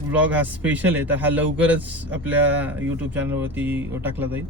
Vlog हा special आहे, तर हा लवकरच आपल्या यूट्यूब चॅनलवरती टाकला जाईल.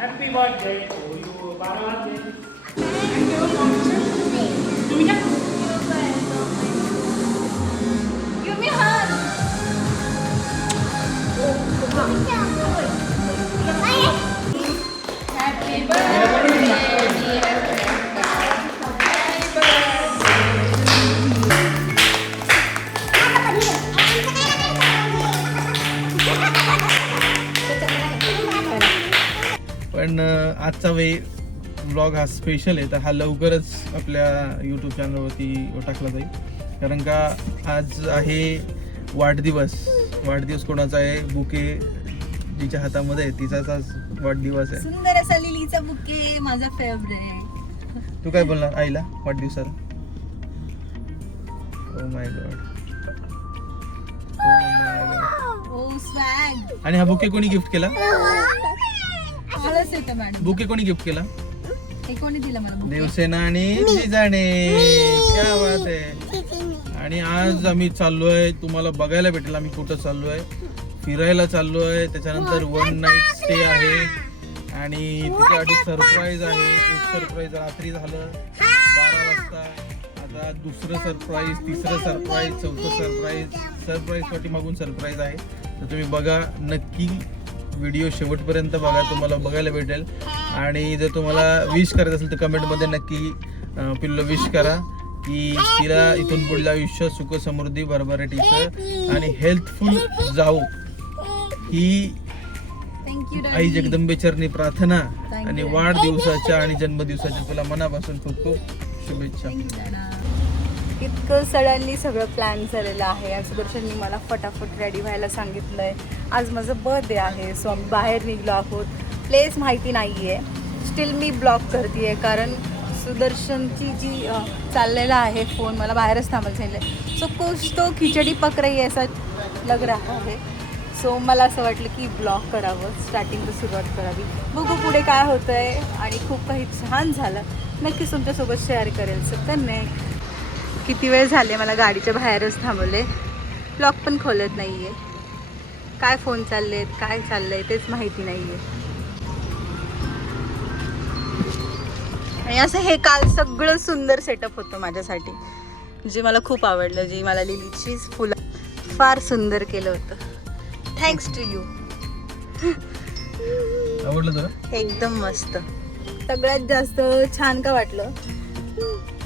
Happy birthday to you, Baba. Give me a hug. Happy birthday, dear Brenda. Happy पण आजचा व्लॉग हा स्पेशल आहे, तर हा लवकरच आपल्या यूट्यूब चॅनलवरती टाकला जाईल. कारण का आज आहे वाढदिवस कोणाचा आहे? बुके जिच्या हातामध्ये आहे तिचाच आज वाढदिवस आहे. सुंदर असा लिलीचा बुके, माझा फेवरेट. तू काय बोलणार आईला वाढदिवसाला? Oh my god, oh swag. आणि हा बुके कोणी गिफ्ट केला? आळस येतं मॅडम. बुके कोणी गिफ्ट केला? हे कोणी दिलं मला बुके? देवसेना आणि जिजाने. क्या बात आहे. आणि आज आम्ही चाललोय, तुम्हाला बघायला भेटेल आम्ही कुठं चाललोय. फिरायला चाललोय, त्याच्यानंतर 1 नाईट स्टे आहे आणि तिच्यासाठी सरप्राईज आहे. एक सरप्राईज रात्री झालं 12 वाजता, आता दुसरं सरप्राईज, तिसरं सरप्राईज, चौथं सरप्राईज पाठीमागून सरप्राईज आहे. तर तुम्ही बघा नक्की, व्हिडिओ शेवटपर्यंत बघा, तुम्हाला बघायला भेटेल. आणि जर तुम्हाला विश करायचं असेल तर कमेंटमध्ये नक्की पिल्लो विश करा की तिला इथून पुढलं आयुष्य सुख समृद्धी भरभराटीचं आणि हेल्थफुल जाऊ, ही आई जगदंबेचरणी प्रार्थना. आणि वाढदिवसाच्या आणि जन्मदिवसाच्या तुला मनापासून खूप खूप शुभेच्छा. इतकं सडनली सगळं प्लॅन झालेलं आहे. आज सुदर्शननी मला फटाफट रेडी व्हायला सांगितलंय. आज माझं बर्थडे आहे, सो आम्ही बाहेर निघलो आहोत. प्लेस माहिती नाही आहे, स्टील मी ब्लॉक करते आहे कारण सुदर्शनची जी चाललेला आहे फोन, मला बाहेरच थांबायला सांगितलं. सो कुछ तो खिचडी पक रही ऐसा लग रहा है. सो मला असं वाटलं की ब्लॉग करावं, स्टार्टिंगला सुरुवात करावी. बघू पुढे काय होतं आहे. आणि खूप काही छान झालं, नक्कीच तुमच्यासोबत शेअर करेल. So connect. किती वेळ झाले मला गाडीच्या बाहेरच थांबवले, ब्लॉग पण खोलत नाही आहे. काय फोन चालले आहेत, काय चाललं आहे तेच माहिती नाही आहे. आणि असं हे काल सगळं सुंदर सेटअप होतं माझ्यासाठी, जे मला खूप आवडलं. जी मला लिलीची फुलं फार सुंदर केलं होतं. Thanks to you. आवडलं तुला? एकदम मस्त. सगळ्यात जास्त छान का वाटलं,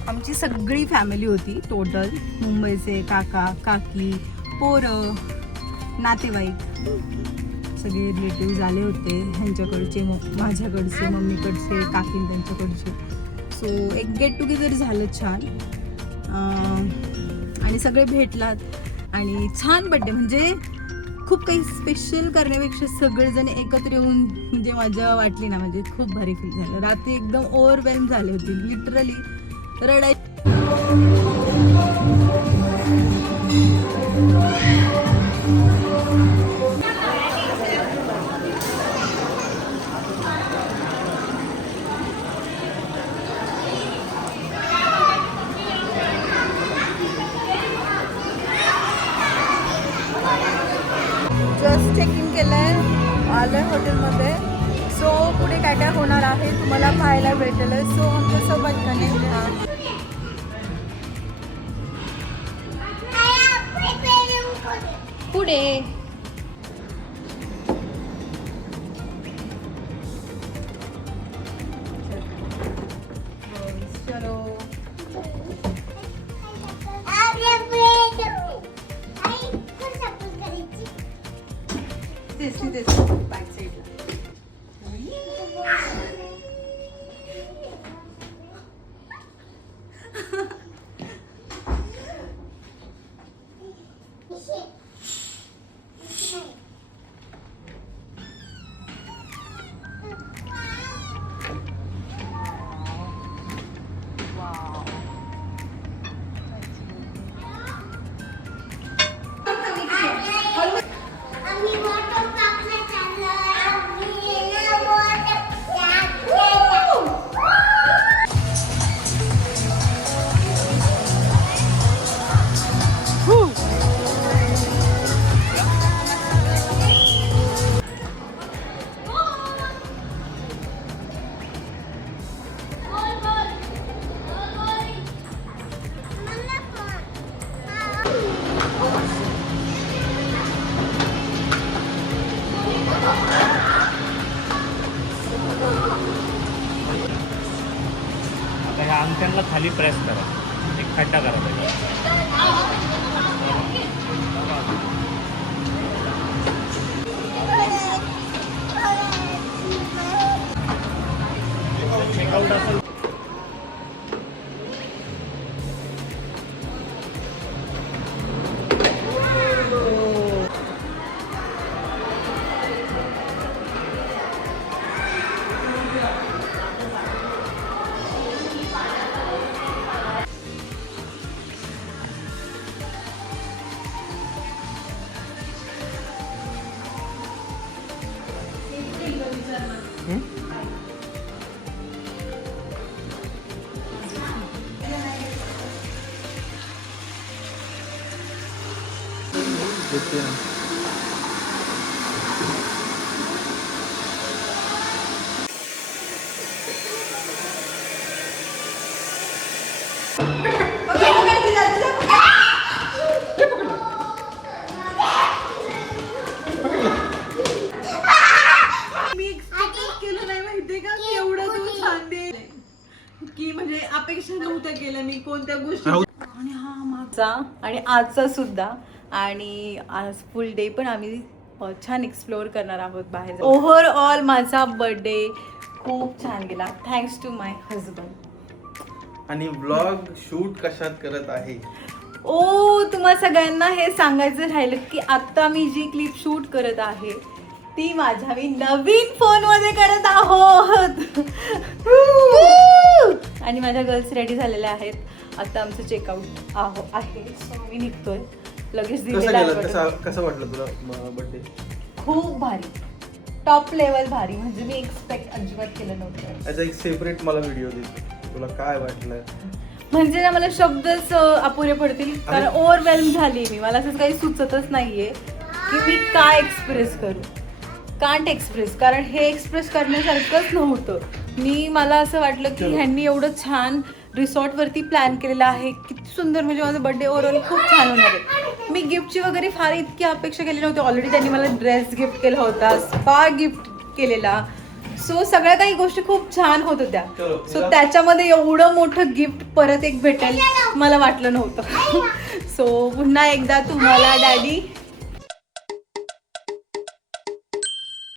आमची सगळी फॅमिली होती टोटल. मुंबईचे काका काकी, पोरं, नातेवाईक, सगळे रिलेटिव्ज आले होते. ह्यांच्याकडचे, माझ्याकडचे, मम्मीकडचे, काकी त्यांच्याकडचे. सो एक गेट टुगेदर झालं छान. आणि सगळे भेटलात आणि छान बड्डे. म्हणजे खूप काही स्पेशल करण्यापेक्षा सगळेजण एकत्र येऊन जे मजा वाटली ना, म्हणजे खूप भारी फील झालं. रात्री एकदम ओव्हरवेल्म झाले होते, लिटरली रडाय. जस्ट चेक इन केलंय, आलोय हॉटेलमध्ये. होते. सो पुढे काय काय होणार आहे तुम्हाला पाहायला भेटेल. सो आमच्यासोबत कनेक्ट राहा. पुढे चलो. तेच बॅक साईडला. आता ह्या अंगठ्यांना खाली प्रेस करा, एक खड्डा करा त्याच्यात. चेकआउट असेल देते ना. मी एक्सपेक्ट केलं नाही माहितीये का की एवढं तू छान दे की म्हणजे अपेक्षा नव्हत्या केल्या मी कोणत्या गोष्टी. आणि हा माझा आणि आजचा सुद्धा. आणि आज फुल डे पण आम्ही छान एक्सप्लोअर करणार आहोत बाहेर. ओव्हरऑल माझा बर्थडे खूप छान गेला थँक्स टू माय हजबंड. आणि व्लॉग शूट कशात करत आहे? तुम्हा सगळ्यांना हे सांगायचं राहिलं की आता मी जी क्लिप शूट करत आहे ती माझ्या मी नवीन फोन मध्ये करत आहोत. आणि माझ्या गर्ल्स रेडी झालेल्या आहेत. आता आमचं चेकआउट आहे. सो मी निघतोय लगेच. कसं वाटलं तुला बर्थडे? खूप भारी, टॉप लेवल भारी. म्हणजे मी एक्सपेक्ट अजिबात केलं नव्हतं. याचा एक सेपरेट मला व्हिडिओ देतो. तुला काय वाटलं? म्हणजे ना मला शब्दच अपुरे पडतील कारण ओव्हरवेल्म झाली मी. मला असं काही सुचतच नाहीये की मी काय एक्सप्रेस करू. कांट एक्सप्रेस, कारण हे एक्सप्रेस करण्यासारखंच नव्हतं. मला असं वाटलं की ह्यांनी एवढं छान रिसॉर्टवरती प्लॅन केलेला आहे. किती सुंदर. म्हणजे माझा बर्थडे ओव्हरऑल खूप छान होणार आहे. मी गिफ्टची वगैरे फार इतकी अपेक्षा केली नव्हती. ऑलरेडी त्यांनी मला ड्रेस गिफ्ट केला होता, स्पा गिफ्ट केलेला. सो सगळ्या काही गोष्टी खूप छान होत होत्या. सो त्याच्यामध्ये एवढं मोठं गिफ्ट परत एक भेटेल मला वाटलं नव्हतं. सो पुन्हा एकदा तुम्हाला डॅडी